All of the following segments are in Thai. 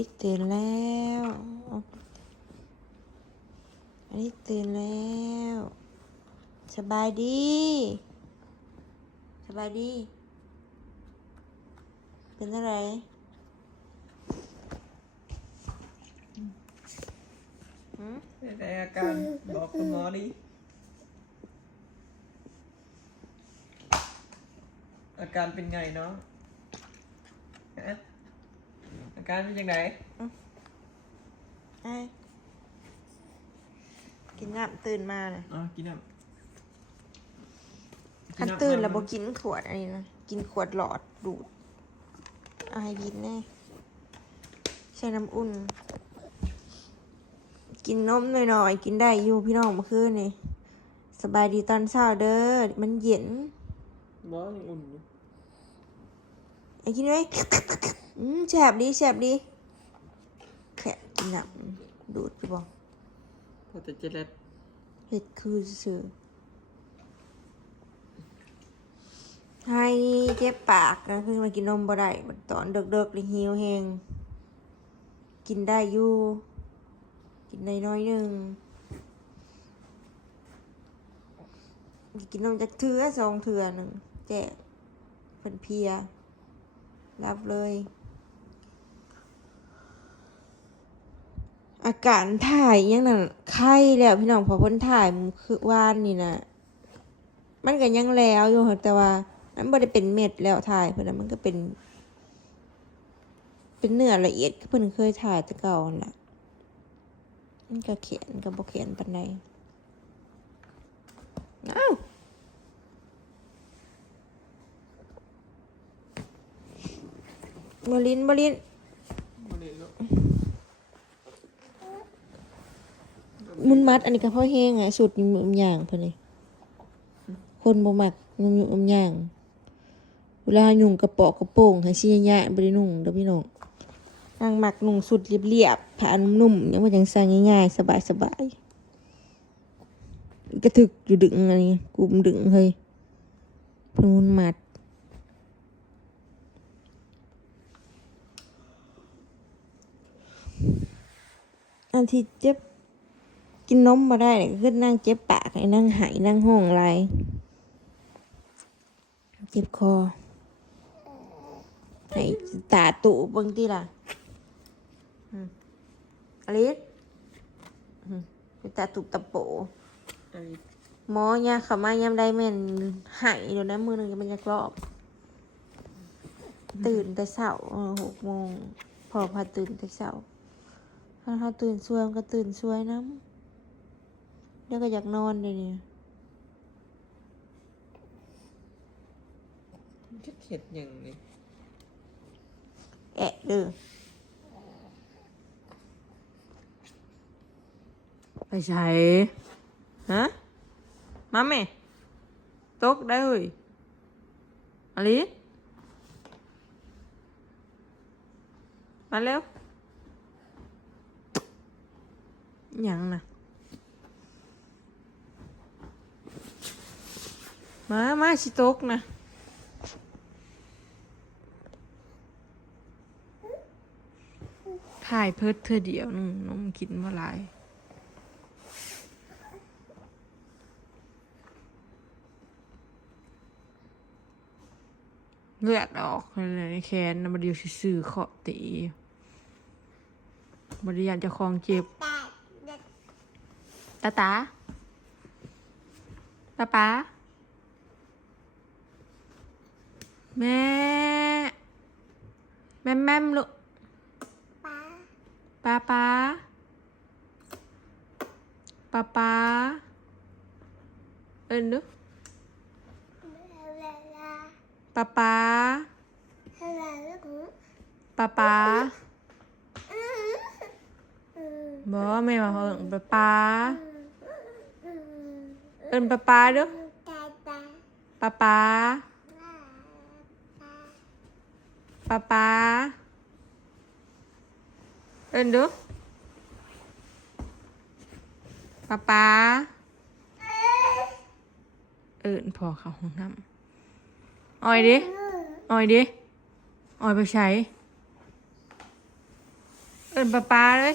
ลิสตื่นแล้วอลิสตื่นแล้ว สบายดี สบายดีเป็นอะไรหืมในอาการบอกคุณหมอดิ อาการเป็นไงเนาะ การเป็นยังไงไอ้กินน้ำตื่นมาเลยอ๋อกินน้ำคันตื่นแล้วบอกกินขวดอันนี้นะ กินขวดหลอดดูดเอาให้กินแน่ใช้น้ำอุ่น กินนมหน่อยๆ กินได้อยู่พี่น้องเมื่อคืนนี่สบายดีตอนเช้าเด้อ มันเย็นบอยังอุ่นอยู่ ไอ้กินไหมอืมแฉบดีแฉบดีแค่กินน้ำดูดพี่บอกพอจะเจ็ดเล็ดเห็ดคือซื่อให้เจ็บปากนะเพิ่งมากินนมบ่ได้บัดตอนเด็กๆเลยหิวแหงกินได้อยู่ กินได้น้อยหนึ่งกินนมจากเถือสองเถือหนึ่งแจกเพิ่นเพลีย รับเลย อาการถ่ายยังนั่นไข้แล้วพี่น้องพอพ้นถ่ายมันคือว่านนี่นะมันก็ยังแล้วอยู่แต่ว่า มันบ่ได้เป็นเม็ดแล้วถ่ายเพิ่นนมันก็เป็น เป็นเนื้อละเอียดเพิ่นเคยถ่ายแต่เก่าน่ะมันก็เขียนก็บ่เขียนปานใดอ้าวบ ลินบลินมุนมัดอันนี้ก็พ่อแห้งไงสุดยุ่มยุ่มย่างเพื่อนเลยคนบ่มักยุ่มยุ่มยุ่มย่าง เวลาหยุ่งกระปอกกระโปรงให้ชี้ยะบริหนุ่งเด้อพี่น้องนางหมักหนุ่งสุดเรียบๆผ้านุ่มๆยังว่าจังสั่งง่ายๆสบายๆกระถึกอยู่ดึงอันนี้กลุ่มดึงเฮ้ยพนมุนมัด อันที่เจ็บกินนมมาได้เนี่ยก็คือนั่งเจ็บปากไอ้นั่งหายนั่งห้องอะไร เจ็บคอไอ้ตาตุบางทีล่ะอลิสตาตุตะโปอันนี้หมอยเขามายามได้แม่นหายเดี๋ยวนะมือหนึ่งมันจะกรอบ ตื่นแต่เช้าหกโมงพอพาตื่นแต่เช้า ถ้าเขาตื่นช่วยมันก็ตื่นช่วยน้ำเดี๋ยวก็อยากนอนเลยเนี่ยมันจะเข็ดยังไงแอะเด้อไปใช้ฮะมาแม่ตกได้เฮ้ยอลิสมาเร็วห ยังนะมามาสิตกนะถ่ายเพิดเธอเดียวนึงน้องกินว่าไรเลือดออกเลยในแขนนมาเดียวซื่อเคาะตีบริยานจะคลองเจ็บ ตาตาตาป๋าแม่แม่แม่มลูกป้าป้าป้าป้าเอินดูป้าป้าป้าป้าบอกแม่มาเอินป้าป้าเอินป้าป้าดูป้าป้าป้าป้าเอินดูป้าป้าเอินพอเขาห้องน้ำออยดิออยดิออยไปใช้เอินป้าป้าเลย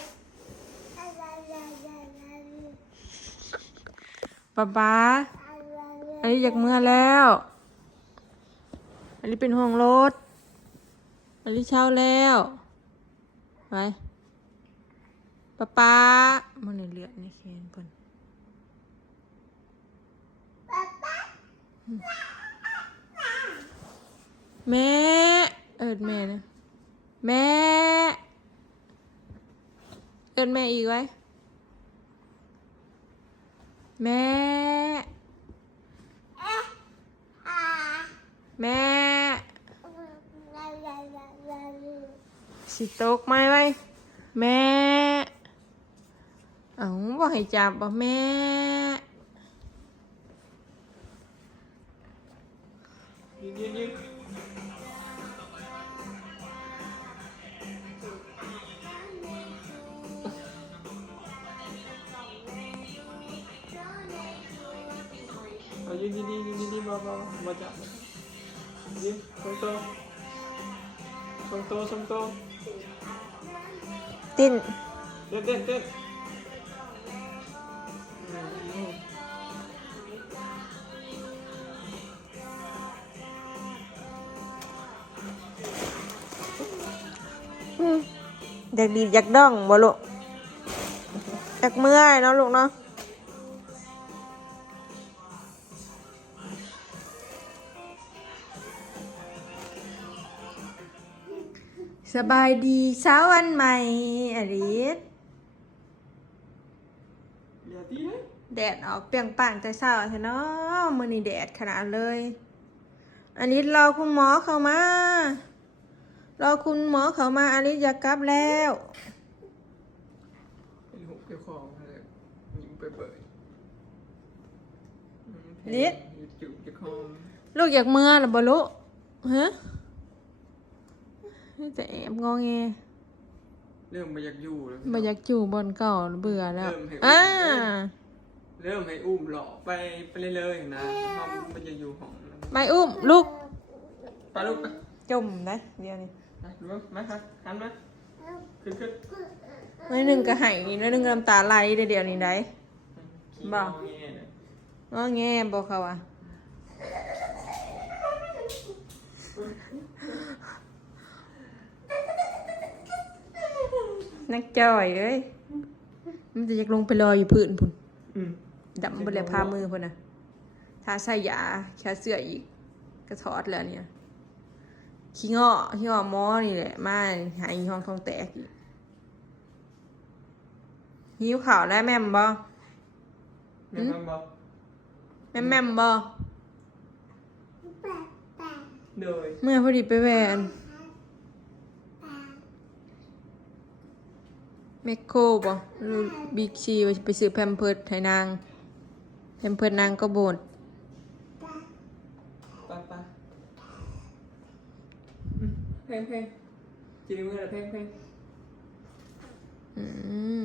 ป้าป้าอันนี้อยากเมื่อแล้ว อันนี้เป็นห้องรถ อันนี้เช่าแล้วไปป้าป้ามันเลือดในแขนเพิ่นแม่ เอิดแม่นะแม่ เอิดแม่อีกไว้ แม่ แม่สิตกไหมไว้แม่ เอาบอกให้จับบ่แม่ยืนยืนยืน งโตติ้นเต้นเต้นเต้นอืมอยากดีดอยากด้องบ่ลูกอยากเมื่อยเนาะลูกเนาะ สบายดีเช้าวันใหม่อลิสอย่าตีนะแดดออกเปรียงป่างแต่เช้าแท้เนาะมื้อนี้แดดขนาดเลย อันนี้รอคุณหมอเข้ามารอคุณหมอเข้ามาอันนี้อยากกลับแล้วเป็นหุบเป็นของอะไรยิ้มเปื่อยๆลิศยึดจุกจะคอมลูกอยากเมื่อหรือบ่ลูกฮะ จะแอบงอแงเริ่มมาอยากอยู่แล้วบ่อยากอยู่บนเก่าเบื่อแล้วเริ่มให้ อ่าเริ่มให้อุ้มหล่อไปไปเรื่อยๆนะห้องมันจะอยู่ห้องแล้วไปอุ้มลูกไปลูกไปจมนะเดี๋ยวนี้ไปลูกมาครับหันมาขึ้นขึ้นน้อยหนึ่งก็ไหายน้อยหนึ่งก็น้ำตาไหลเดี๋ยวเดี๋ยวนี้ได้ ขี่บ่งอแงเนี่ยงอแงบอกเขาว่า นักจ่อยเอ้ยมันจะอยากลงไปลอยอยู่พื้นพุ่นอืมดำบนเลยพามือพุ่นนะถ้าใส่ยาแค่เสื้ออีกกระทอดแล้วเนี่ยขี้งอขี้งอหมอนี่แหละมาหายห้องท้องแตกอีกหิวข่าวแล้วแม่มบอแม่ฟังบอกแม่มแม่มบอโดยเมื่อพอดีไปแวน แมคโครบอหรือบิ๊กซีไปซื้อแพมเพิร์ดให้นางแพมเพิร์ดนางก็บ่นไปไปอืมเพลงเพลงจีมือละเพลงเพลงอืม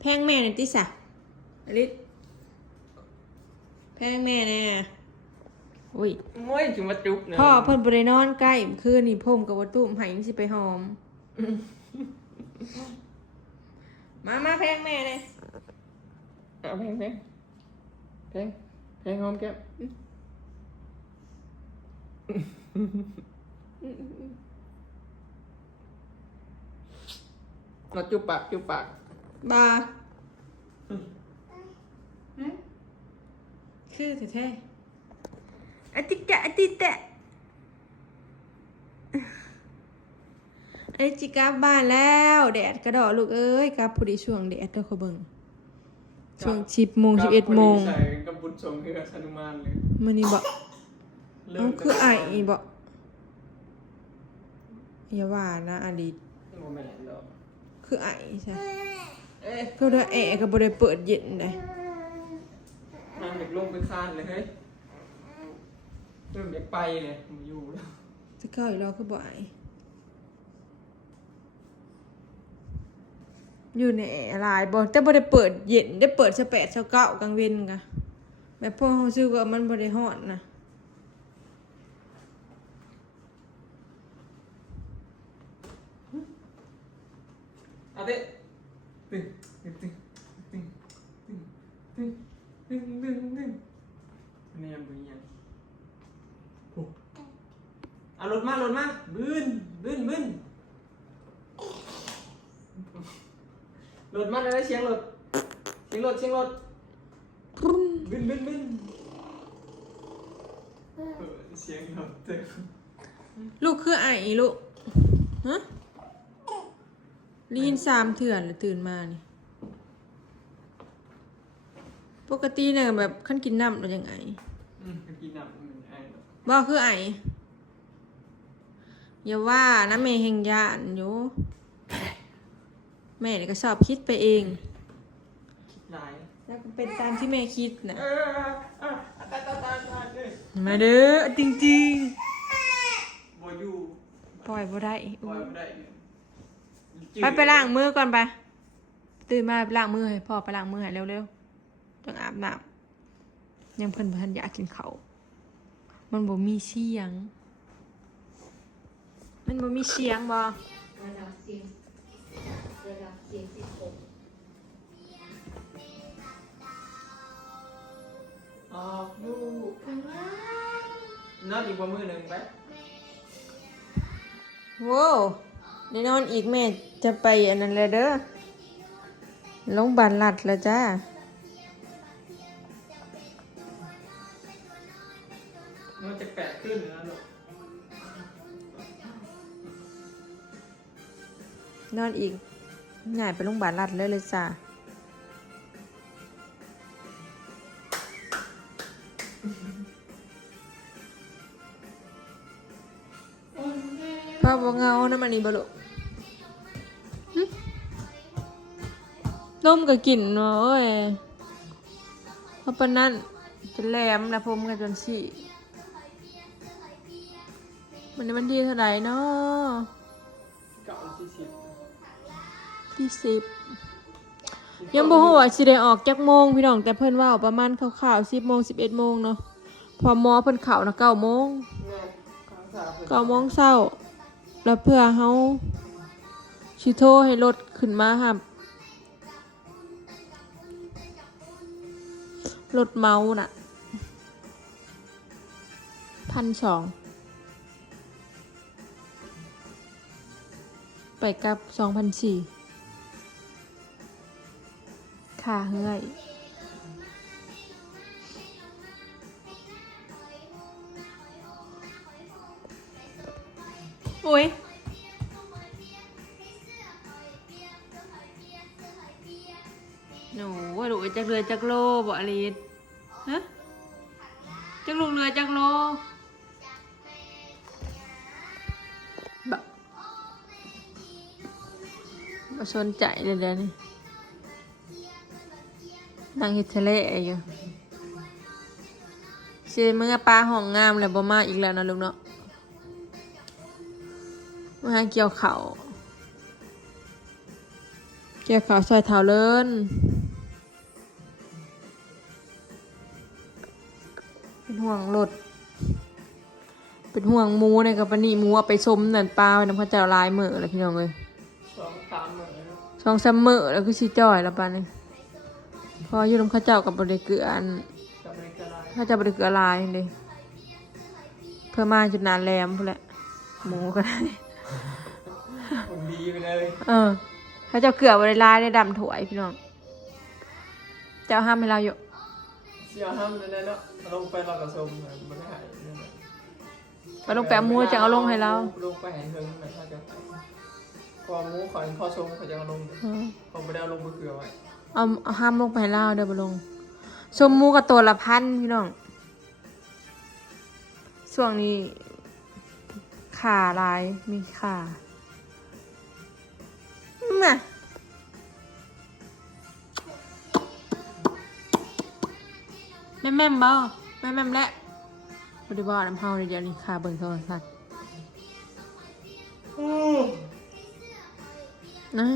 แพงแม่ในอยติสะอลิศแพงแม่แน่อุ้ยโอ้ยถึงมาจุ๊บเนอะพ่อเพิ่นบ่ได้นอนใกล้เมื่อคืนนี่พ่มกับวัตตุ้มให้ยังสิไปหอม มามาแพงแม่เลยเอาเพลงเพลงเพลงเพลงหอมแก้มมาจุ๊บปากจุ๊บปากบาคือแท้ๆอะติกะอะติแตะ ไอจิกลับบ้านแล้วแดดกระดอลูกเอ้ยกลับพอดีช่วงแดดแล้วเขาเบิ่งช่วงสิบโมงสิบเอ็ดโมงใส่กับบุญชงเฮือสนุมานเลยมื้อนี้บ่เริ่เอามคือไอบ่อย่าว่านะอดีตโมเมนต์หรอกคือไอใช่เอ๊ะก็ได้แอร์ก็บ่ได้เปิดเย็นเลยนางเด็กลงไปคานเลยเฮ้ยเริ่มอยากไปเลยไมาอยู่แล้วจะเข้าอีกรอบคือบ่ไอ อยู่ในแอร์หลายบ่แต่บ่ได้เปิดเย็นได้เปิด18 29กลางเว้นกะแบบพอรู้สึกว่ามันบ่ได้ร้อนนะอเอาเต้ตึงตึงตึงตึงตึงตึงตึงตึงตึงอันนี้ยังเป็นยังโอ้เอารถมารถมาบึ้นบึ้นบึ้น รถมาเลยเสียงรถเสียงรถเสียงรถบึ้นบึ้นบึ้นเออเสียงรถเต็มลูกคือไอลูกฮะลีนสามเถื่อนเลยตื่นมานี่ปกติเนี่ยแบบขั้นกินน้ำเรายังไงอืมกินน้ำมันไอ้บ่คือไออย่าว่านะแม่แห่งยานอยู่ แม่นี่ก็ชอบคิดไปเอง คิดหลายแล้วก็เป็นตามที่แม่คิดนะเออเออตายตายตายตายเลยมาเด้อจริงบอยู่ๆ ปล่อยบ่ได้ปล่อยไม่ได้เลยไปไปล้างมือก่อนไป ตื่นมาไปล้างมือให้พ่อไปล้างมือให้เร็วๆต้องอาบน้ำยังเพิ่นบ่ทันอยากกินข้าวมันบ่มีเสียง มันบ่มีเสียงบ่ระดับเสียงระดับ เสียงสิบหกออกลูกข้างล่างนอนอีกว่ามือหนึ่งไปโว้วได้นอนอีกแม่จะไปอันนั้นแล้วเด้อโรงพยาบาลรัฐแล้วจ้ามันจะแปะขึ้นนะลูกนอนอีก ง่ายไปโรงพยาบาลรัฐเลยเลยจ้าพ่อบ่เงานะมันนี่บลูกหึนมก็กินเนาะเอ้ยเพราะปนนั้นจะแหลมนะผมกันจนสี่มันนี้มันที่เท่าไหร่เนาะเก่าสิบ ที่สิบยังบ่ฮู้ว่าสิได้ออกจักโมงพี่น้องแต่เพิ่นว่าประมาณคร่าวๆ10โมง11โมงเนาะพอหมอเพิ่นเข้านะ9โมงงานข้างเพิ่นเก้าโมงเช้า แล้วเพื่อเฮาสิโทรให้รถขึ้นมาครับรถเมาน่ะพันสองไปกับสองพันสี่ ค่าเฮ้ยโอ้ยหนูว่าดูจักเรือจักโลบ่อลิสฮะจักลูกเรือจักโลบะบ่สนใจเลยเดี๋ยวนี้ นั่งเฮ็ดทะเลอยู่สิเมื่อปลาห้องงามแล้วบ่มาอีกแล้วนะลูกเนาะมาหาเกี่ยวเขาวเกี่ยวเขาวซอยเท้าเลินเป็นห่วงรถเป็นห่วงหมูในกับปานนี่หมูเอาไปชมนั่นปลาไปน้ำพระเจ้าลายมือแล้วพี่น้องเลยสองสามหมื่นแล้วสองสามมือแล้วก็ชีจ่อยแล้วปานนี้ พออยู่น้ำข้าเจ้ากับบริเกลืออันกับในกระไรข้าเจ้าบริเกลือลายเลยเพื่อมาจุดนานแรมพูนแหละหมูก็ได้ผมดีไปเลยเออข้าเจ้าเกลือบริลายได้ดำถวยพี่น้องเจ้าห้ามให้เราอยู่เสียห้ามเลยนะเนาะลงไปเรากระสมมันไม่หายนั่นแหละไปลงแปะมูจะเอาลงให้เราลงไปให้เฮิงหน่อยถ้าจะไปพอหมูขอนพอชมเขาจะเอาลงเออผมไม่ได้เอาลงมือเกลือไว้ เอาเอาห้ามลงไปให้เราเดี๋ยวไปลงชมหมูกับตัวละพันพี่น้องช่วงนี้ขาลายมีขามาแม่แม่มบ่แม่แม่มและบริบอน้ำเฮาในเดี๋ยวนี้ขาเบิ่งโทรศัพท์นะ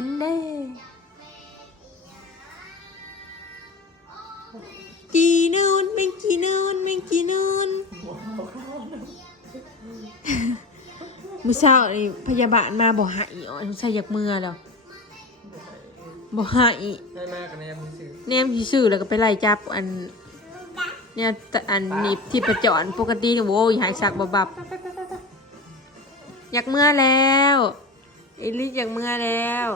ฮันเน่กีนูนเมงกีนูนเมงกีนูนมือเศร้านี่พยาบาลมาบอกหายอ๋อสงสัยอยากเมื่อแล้วบอกหายได้มากับแนมซื่อแนมซื่อแล้วก็ไปไล่จับอันเนี่ยอันนีบที่ประจอนปกติเนี่ยโว้ยหายสักบับบับอยากเมื่อแล้ว อลิสอยากเมื่อแล้ว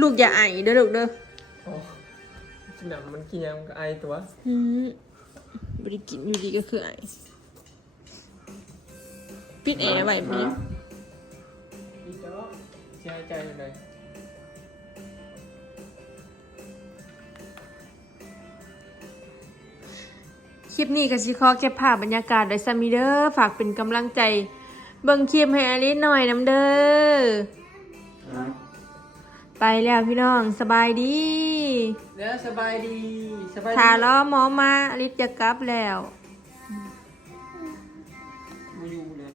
ลูกอย่าไอเด้อลูกเด้อโอ้กินหนังมันกินยังก็ไอตัวหืมบริกินอยู่ดีก็คือไอปิดแอร์ไว้แบบนี้ดีจ้าเสียใจเลย ลิปนี้ก็สิขอเก็บภาพบรรยากาศไว้ซะมีเด้อฝากเป็นกำลังใจ เบิ่งคลิปให้อลิสหน่อยน้ำเด้อไปแล้วพี่น้องสบายดีแล้วสบายดีสบายดีถ้าล้อหมอมาอลิสจะกลับแล้ว